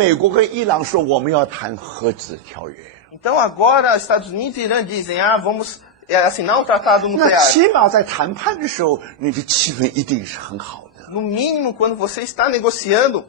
美国跟伊朗说我们要谈核子条约， Então agora Estados Unidos e Irã dizem, vamos assinar um tratado 那 nuclear. 起码在谈判的时候，你的气氛一定是很好的。 No mínimo, quando você está negociando,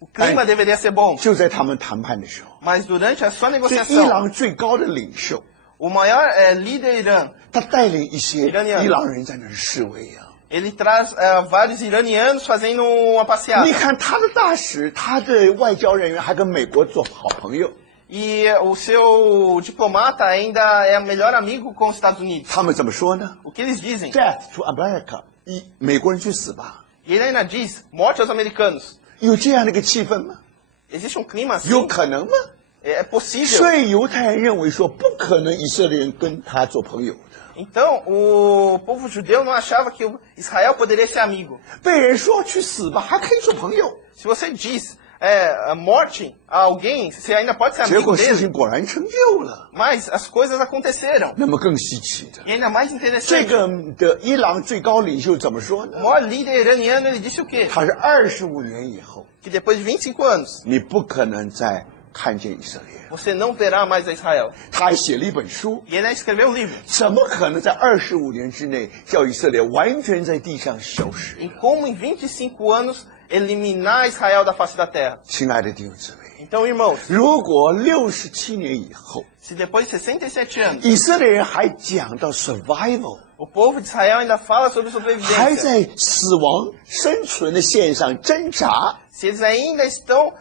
o clima deveria ser bom. 就在他们谈判的时候， Mas durante a sua 这伊 negociação, 朗最高的领袖， o maior líder Irã, 他带领一些伊朗人伊朗人在那儿示威啊。 ele traz vários iranianos fazendo uma passeata. 你看他的大使，他的外交人员还跟美国做好朋友， E o seu diplomata ainda é melhor amigo com os Estados Unidos. 他们怎么说呢 O que eles dizem? ？Death to America，美国人去死吧。 E ele ainda diz, morte aos americanos. 有这样的一个气氛吗？ Existe um clima assim? 有可能吗？ É possível. 所以犹太人认为说，不可能以色列人跟他做朋友的。 Então, o povo judeu não achava que Israel poderia ser amigo. 被人说去死吧，还可以做朋友。 Se você diz morte a alguém, você ainda pode ser 结 amigo 果事 dele. 情果然成就了， Mas as coisas aconteceram. 那么更稀奇的， E ainda mais 这 interessante, 个的伊朗最高领袖怎么说 o 呢？ maior líder iraniano, ele disse o quê? 他是25年以后， Que depois de 25 anos, 你不可能再看见以色列。 você não verá mais a Israel. 他还写了一本书， E ele escreveu um livro. 怎么可能在25年之内叫以色列完全在地上消失？ Em como em 25 anos eliminar Israel da face da terra. 亲爱的弟兄姊妹， Então, irmãos, 如果67年以后， se depois de 67 anos, 以色列人还讲到 survival， o povo de Israel ainda fala sobre 还 sobrevivência, 在死亡生存的线上挣扎， se eles ainda estão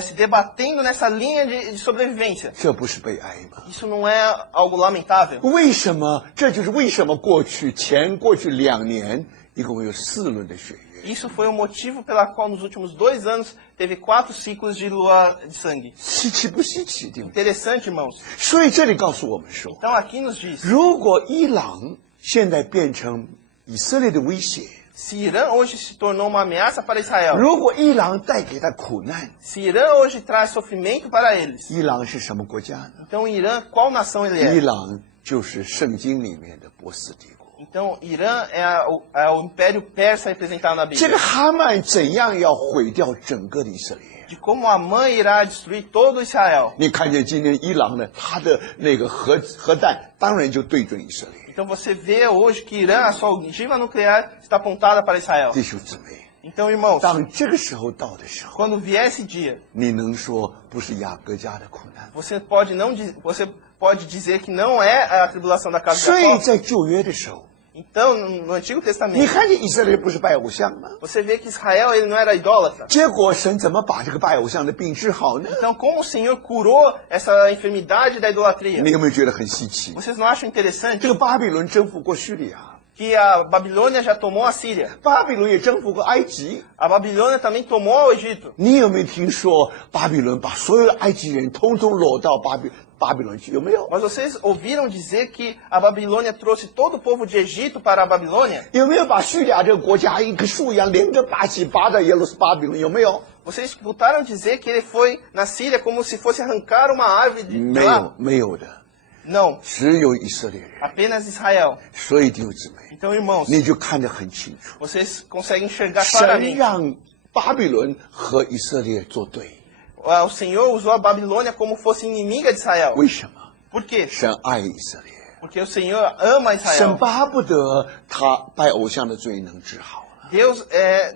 se debatendo nessa linha de sobrevivência, 这不是悲哀吗？ isso não é algo lamentável? 为什么？这就是为什么过去2年一共有4轮的血月。 Isso foi o motivo pela qual nos últimos 2 anos teve 4 ciclos de lua de sangue. 稀奇不稀奇，对不对？ Interessante, irmãos. 所以这里告诉我们说， Então aqui nos diz, 如果伊朗现在变成以色列的威胁， se Irã hoje se tornou uma ameaça para Israel, 如果伊朗带给他苦难， se Irã hoje traz sofrimento para eles, 伊朗是什么国家呢？ então Irã, qual nação ele 伊 é? 朗就是圣经里面的波斯帝国。 Então Irã é o Império Persa representado na 这个 Bíblia. 哈曼怎样要毁掉整个的以色列？ De como Amã irá destruir todo Israel. 你看见今天伊朗呢，他的那个核弹当然就对准以色列。 Então você vê hoje que Irã, a sua ogiva nuclear, está apontada para Israel. 弟兄姊妹， Então, irmãos, 当这个时候到的时候， quando vier esse dia, 你能说不是雅各家的苦难？ você pode dizer que não é a tribulação da casa 所 de 以 Jacó. 在旧约的时候， Então, no Antigo 你 Testamento, 看见以色列不是拜偶像吗？ você vê que Israel ele não era idólatra. 结果神怎么把这个拜偶像的病治好呢？ Então, como o Senhor curou essa enfermidade da idolatria? 你有没有觉得很稀奇？ Vocês não acham interessante 这个巴比伦征服过叙利亚， que a Babilônia já tomou a Síria? 巴比伦也征服过埃及。 A Babilônia também tomou o Egito. 你有没有听说巴比伦把所有的埃及人通通掳到巴比伦去？有没有？ Mas vocês ouviram dizer que a Babilônia trouxe todo o povo de Egito para a Babilônia? 有没有把叙利亚这个国家一棵树一样连根拔起拔到耶路撒巴比伦？有没有？ Vocês escutaram dizer que ele foi na Síria como se fosse arrancar uma árvore de 没 lá? 有，没有的， Não, 只有以色列人。 apenas Israel. 所以弟兄姊妹， Então, irmãos, 你就看得很清楚， vocês conseguem enxergar 神 claramente. 让巴比伦和以色列作对， O Senhor usou a Babilônia como fosse inimiga de Israel. 为什么？ Por quê? 神爱以色列， Porque o Senhor ama 神 Israel. 巴不得他拜偶像的罪能治好了。 Deus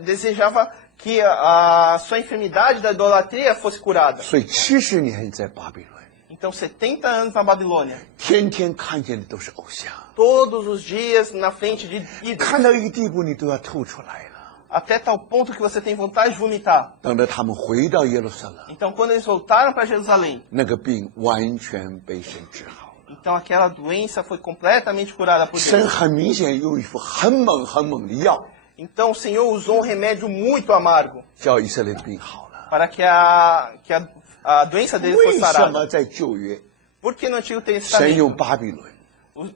desejava que a sua enfermidade da idolatria fosse curada. 所以70年在巴比伦， Então, 70 anos na Babilônia. 天天看见的都是偶像， Todos os dias na frente de ídolos. 看到一个地步你都要吐出来了。 Até tal ponto que você tem vontade de vomitar. 等到他们回到耶路撒冷， Então, quando eles voltaram para Jerusalém, 那个病完全被神治好了。 então aquela doença foi completamente curada por 神 Deus. 很明显用一副很猛的药， Então, o Senhor usou um remédio muito amargo 叫以色列的病好了。 para que a doença dele 为 fosse 什 sarada. 么在旧约， Por que no Antigo 神用 Testamento 巴比伦，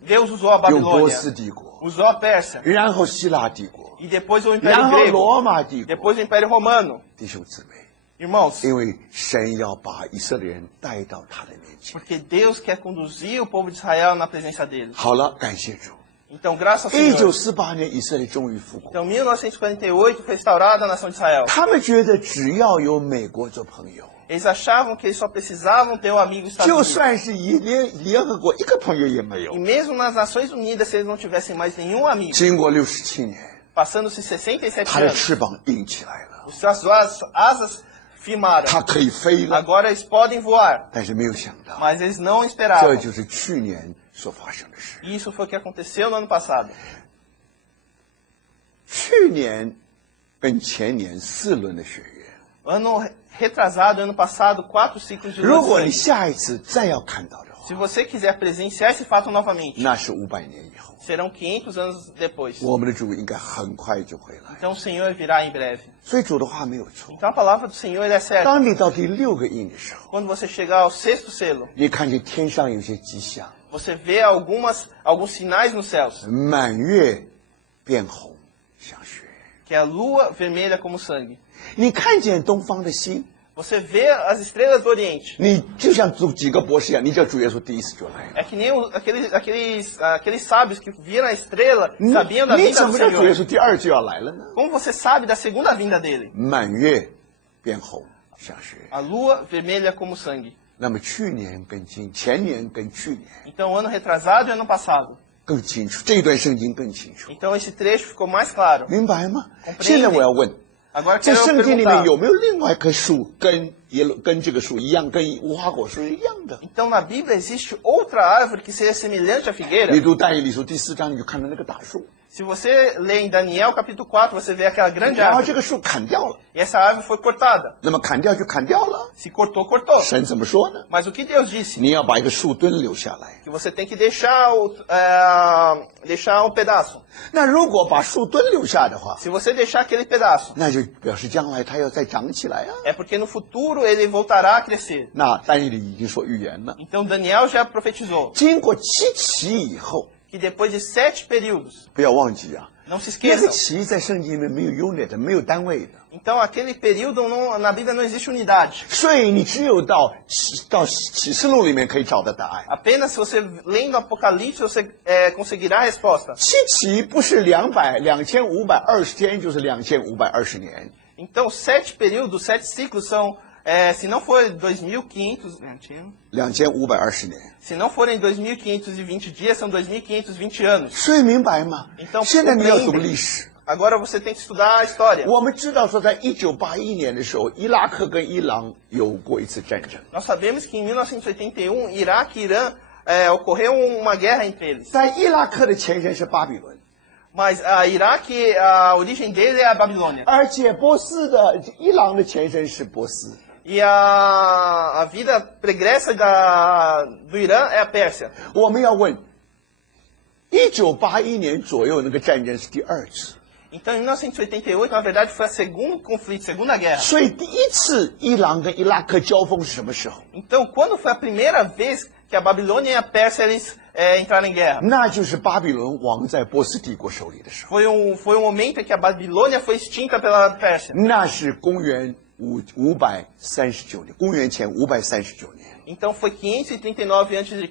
Deus usou a 用波斯 Babilônia, 帝国， usou a Pérsia, 然后希腊帝国， e depois o 然 Império 后 Grego, 罗马帝国？ depois o Império Romano? 弟兄姊妹， Irmãos, 因为神要把以色列人带到他的面前。 porque Deus quer conduzir o povo de Israel na presença dele. 好了，感谢主。Então, graças ao Senhor. 1948年以色列终于复国， Então, 1948 foi restaurada a nação de Israel. 他们觉得只要有美国做朋友， Eles achavam que eles só precisavam ter um amigo Estados 就 Unidos. 算是联合国一个朋友也没有 E。mesmo nas Nações Unidas, se eles não tivessem mais nenhum amigo, 经过67年， passando-se 67他的 anos, 翅膀硬起来了， suas asas firmaram. 他可以飞了。 Agora eles podem voar, 但是没有想到， mas eles não 这 esperavam. 就是去年所发生的事。 E isso foi o que aconteceu no ano passado. 去年跟前年4轮的血约， Ano retrasado, ano passado, 4 ciclos de 如 lua 果 de 你 sangue. 下一次再要看到的话， Se você quiser presenciar esse fato novamente, 那是500年以后， serão 500 anos depois. 我们的主应该很快就回来。 Então o Senhor virá em breve. 所以主的话没有错。 Então a palavra do Senhor é certa. 当你到第6个印的时候， Quando você chegar ao 6º selo, 你看见天上有些迹象， você vê alguns sinais nos céus, 满月变红像血， que é a lua vermelha como sangue. 你看见东方的星， Você vê as estrelas do Oriente. 你就像几个博士一样，你叫主耶稣第一次就来了。 É que nem aqueles sábios que viram a estrela, 你 sabiam da 你 vinda 怎 do 么知道主耶 Senhor. 稣第2就要来了呢？ Como você sabe da segunda vinda dele? 满月变红像血。 A lua vermelha como sangue. 那么去年跟前年跟去年 Então, ano retrasado e ano passado. 更清楚，这一段圣经更清楚， Então, esse trecho ficou mais claro. 明白吗？ Compreende? 现在我要问， Agora, 在 quero 圣经里面 perguntar. 有没有另外一棵树跟这个树一样，跟无花果树一样的？ Então, na Bíblia, existe outra árvore que seja semelhante à figueira? 你读但以理书第4章，你就看到那个大树， Se você lê em Daniel capítulo 4, você vê aquela grande 然后 árvore. 这个树砍掉了， E essa árvore foi cortada. 那么砍掉就砍掉了。 Se cortou, cortou. 神怎么说呢？ Mas o que Deus disse? 你要把一个树墩留下来。 Que você tem que deixar um pedaço. 那如果把树墩留下的话， Se você deixar aquele pedaço, 那就表示将来它要再长起来啊。 é porque no futuro ele voltará a crescer. 那但以理已经说预言了， Então Daniel já profetizou 经过7期以后， que depois de 7 períodos, 不要忘记啊， não se 那个 esqueçam. 期在圣经里面没有 unit， 没有单位的， Então aquele período na Bíblia não existe unidade. 所以你只有到启示录里面可以找到答案。 Apenas se você lendo Apocalipse você conseguirá a resposta. 7期不是2520天，就是2520年。 Então 7 períodos, 7 ciclos são, se não for 2.500, 2520年， se não forem 2.520 dias, são 2.520 anos. 所以明白吗？ então 现在你要读 compreende. 历史。 Agora você tem que estudar a história. 我们知道说，在1981年的时候，伊拉克跟伊朗有过一次战争。 Nós sabemos que em 1981, Iraque e Irã ocorreu uma guerra entre eles. 在伊拉克的前身是巴比伦， Mas a Iraque, a origem dele é a Babilônia. 而且伊朗的前身是波斯。 E a vida pregressa do Irã é a Pérsia. 我们要问，1981年左右那个战争是第2次， Então, em 1988, na verdade, foi a segundo conflito, segunda guerra. 所以第1次伊朗跟伊拉克交锋是什么时候？ Então, quando foi a primeira vez que a Babilônia e a Pérsia eles entraram em guerra? 那就是巴比伦王在波斯帝国手里的时候， Foi um momento em que a Babilônia foi extinta pela Pérsia. 那是公元539年，公元前539年。 Então, foi 539 a.C.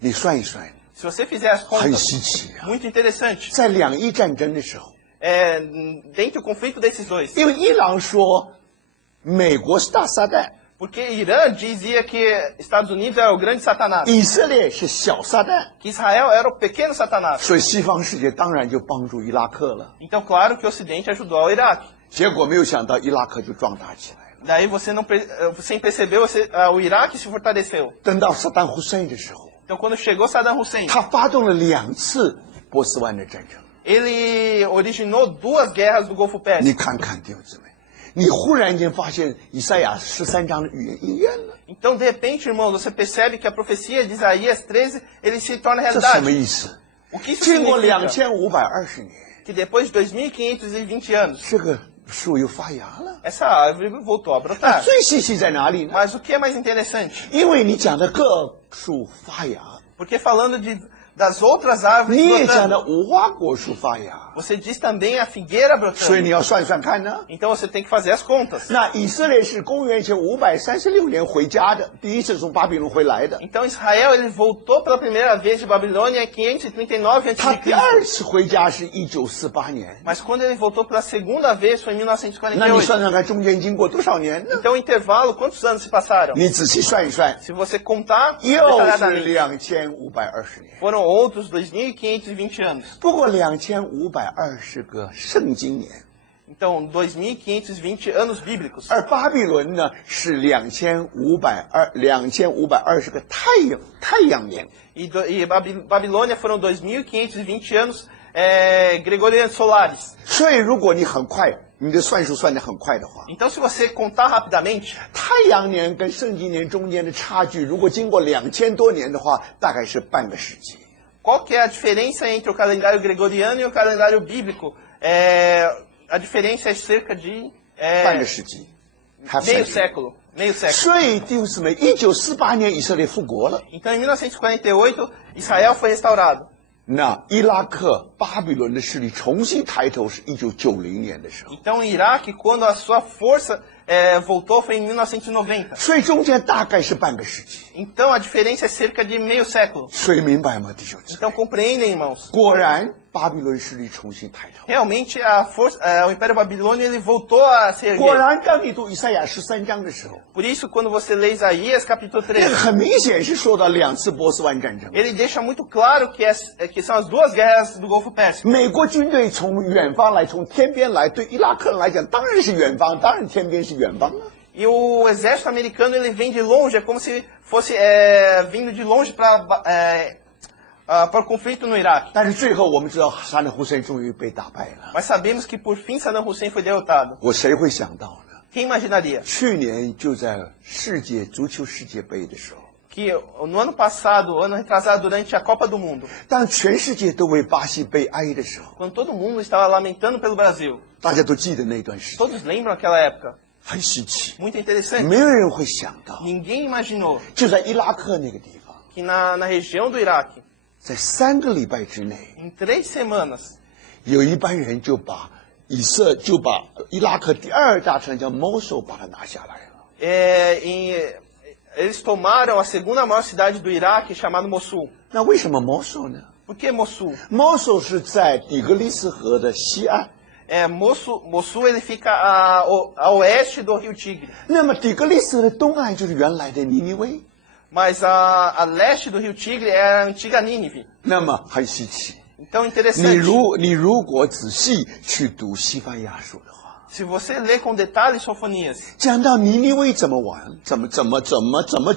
你算一算， Se você fizer as 很 contas, 稀奇啊！ muito interessante. 在两伊战争的时候， Dentro do conflito desses dois. 因为伊朗说美国是大撒旦， Porque Irã dizia que Estados Unidos era o grande Satanás. 以色列是小撒旦， Que Israel era o pequeno Satanás. 所以西方世界当然就帮助伊拉克了。 Então, claro que o Ocidente ajudou ao Iraque. 结果没有想到伊拉克就壮大起来了。 Daí sem perceber, o Iraque se fortaleceu. 等到萨达姆胡塞的时候， Então, quando chegou Saddam Hussein, 他发动了2次波斯湾的战争。 ele originou 2 guerras do Golfo 你 Pérsico. 看看弟兄姊妹，你忽然间发现以赛亚13章的预言应验了， Então, de repente, irmão, você percebe que a profecia de Isaías 13, ele se torna 这什么 realidade. 意思？ O que isso 经过 significa? 2520年， Que depois de 2.520 anos, 这个树又发芽了。 essa árvore voltou a 那 brotar. 最稀奇在哪里呢？ Mas o que é mais interessante? 因为你讲的各树发芽， Porque falando das outras árvores 你也讲 brotando. 了无花果树发芽， Você diz também a figueira 所以 brotando. 你要算算看呢。 Então você tem que fazer as contas. 那以色列是公元前536年回家的，第一次从巴比伦回来的。 Então Israel ele voltou pela primeira vez de Babilônia em 539 他 a.C. 第二次回家是1948年。 Mas quando ele voltou pela segunda vez foi em 那你 1948. 算算看，中间经过多少年呢？ Então o intervalo, quantos anos se passaram? 你仔细算一算， Se você contar 又是 detalhadamente, 2520年。 foram outros 2.520 anos. 不过2520个圣经年， Então, 2.520 anos bíblicos. 而巴比伦呢是2520个太阳年。 E Babilônia foram 2.520 anos gregorianos solares. 所以如果你很快，你的算术算得很快的话， Então, se você contar rapidamente, 太阳年跟圣经年中间的差距，如果经过2000多年的话，大概是半个世纪。 qual que é a diferença entre o calendário gregoriano e o calendário bíblico? A diferença é cerca de 半个世纪，还 meio século. Meio século. 所以弟兄姊妹，1948年以色列复国了。 Então, em 1948, Israel foi restaurado. 那伊拉克、巴比伦的势力重新抬头是1990年的时候， Então, o Iraque, quando a sua força voltou, foi em 1990. 所以中间大概是半个世纪。 Então, a diferença é cerca de meio século. 所以明白吗，弟兄姊妹？ Então, compreendem, irmãos. 果然，巴比伦势力重新抬头。 Realmente, o Império Babilônio ele voltou a se 果 erguer. 然，当你读以赛亚13章的时候， Por isso, quando você lê Isaías capítulo 这个 13, 很明显是说到2次波斯湾战争。 ele deixa muito claro que são as duas guerras do Golfo Pérsico. 美国军队从远方来，从天边来，对伊拉克人来讲，当然是远方，当然天边是远方啊。 E o exército americano ele vem de longe, é como se fosse vindo de longe para o conflito no Iraque. 但是最后我们知道，萨达姆胡塞终于被打败了。 Mas sabemos que por fim Saddam Hussein foi derrotado. 谁会想到呢？ Quem imaginaria 去年就在足球世界杯的时候， que no ano passado, ano retrasado, durante a Copa do Mundo, 当全世界都为巴西悲哀的时候， quando todo mundo estava lamentando pelo Brasil, 大家都记得那段时间， todos lembram aquela época? 很稀奇， Muito interessante. 没有人会想到， Ninguém imaginou 就在伊拉克那个地方， que na região do Iraque, 在3个礼拜之内， em 3 semanas, 有一班人就把伊拉克第2大城叫 Mosul 把它拿下来了。 eles tomaram a segunda maior cidade do Iraque, chamada Mossul. 那为什么 Mosul 呢 Por que Mossul? ？Mosul 是在底格里斯河的西岸。 Mossul ele fica a oeste do rio Tigre. 那么底格里斯河的东岸就是原来的尼尼微， Mas a leste do rio Tigre é a antiga Nínive. 那么很稀奇。 Então, interessante. 你如果仔细去读西番雅书的话， Se você ler com detalhe Sofonias, 讲到尼尼微怎么玩，怎么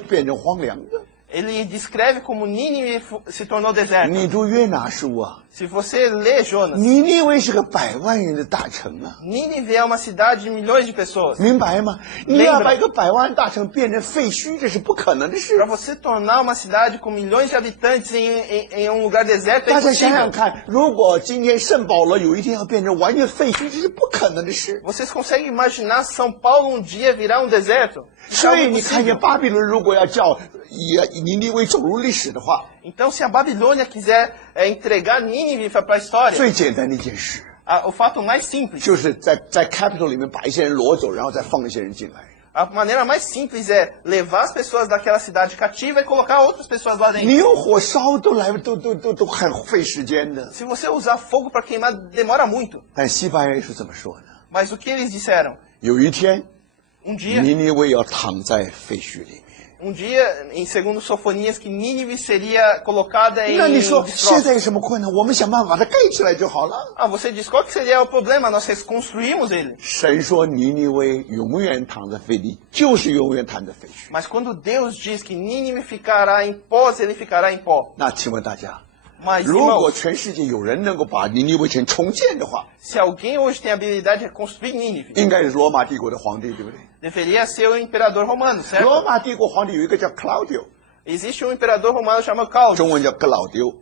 变成荒凉的。 ele descreve como Nínive se tornou deserto. 你读约拿书啊， Se você ler Jonas, 尼尼微是个100万人的大城啊， Nínive é uma cidade de milhões de pessoas. 明白吗？你要把一个100万大城变成废墟，这是不可能的事 Para。você tornar uma cidade com milhões de habitantes em um lugar deserto é 大家想想 impossível. 看，如果今天圣保罗有一天要变成完全废墟，这是不可能的事。 Vocês conseguem imaginar São Paulo dia virar um deserto? Isso é 所以 algo 你看 impossível. 见巴比伦如果要叫尼尼微走入历史的话， Então, se a Babilônia quiser entregar Nínive para a história, 最简单的一件事 o fato mais simples, 就是在 capital 里面把一些人裸走，然后再放一些人进来。 a maneira mais simples é levar as pessoas daquela cidade cativa e colocar outras pessoas lá 你 dentro. 用火烧都很费时间的。 Se você usar fogo para queimar, demora muito. 但西班牙是怎么说呢？ Mas o que eles disseram? 有一天， dia 尼尼微要躺在废墟里面。 dia, segundo Sofonias, que Nínive seria colocada em 那你说现 destroços. 在有什么困难？我们想办法把它盖起来就好了。 Você diz, qual que seria o problema? Nós reconstruímos ele. 神说尼尼微永远躺在废地，就是永远躺在废墟。 Mas quando Deus diz que Nínive ficará em pós, ele ficará em pó. 那请问大家， Mas, 如果 irmãos, 全世界有人能够把尼尼微城重建的话， se alguém hoje tem a habilidade de reconstruir Nínive, 应该是罗马帝国的皇帝，对不对？ deveria ser o imperador romano, 罗 certo? 马帝国皇帝有一个叫 Claudio， Existe um imperador romano chamado Cláudio. 中文叫格老丢。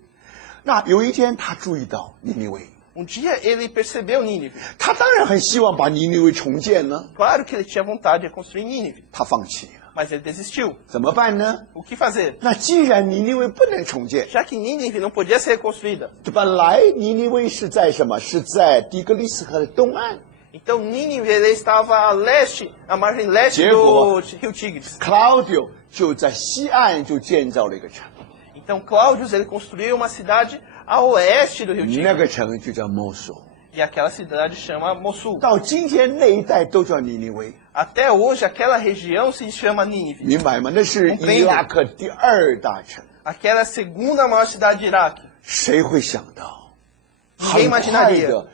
那有一天他注意到尼尼微， Um dia ele percebeu Nínive. 他当然很希望把尼尼微重建呢， Claro que ele tinha vontade de reconstruir Nínive, 他放弃了， mas ele desistiu. 怎么办呢？ O que fazer? 那既然尼尼微不能重建， Já que Nínive não podia ser reconstruída, 本来尼尼微是在什么？是在底格里斯河的东岸。 então Nínive ele estava a leste, à margem leste Diego. do Rio Tigres. Claudio 就在西岸就建造了一个城， Então Cláudios ele construiu uma cidade a oeste do Rio 那 Tigres. 个城就叫摩索。 E aquela cidade chama Mossul. 到今天那一带都叫尼尼微， Até hoje aquela região se chama Nínive. 明白吗？那是伊拉克第二大城。 Aquela é a segunda maior cidade de Iraque. 谁会想到， Ninguém 很快 imaginaria. 的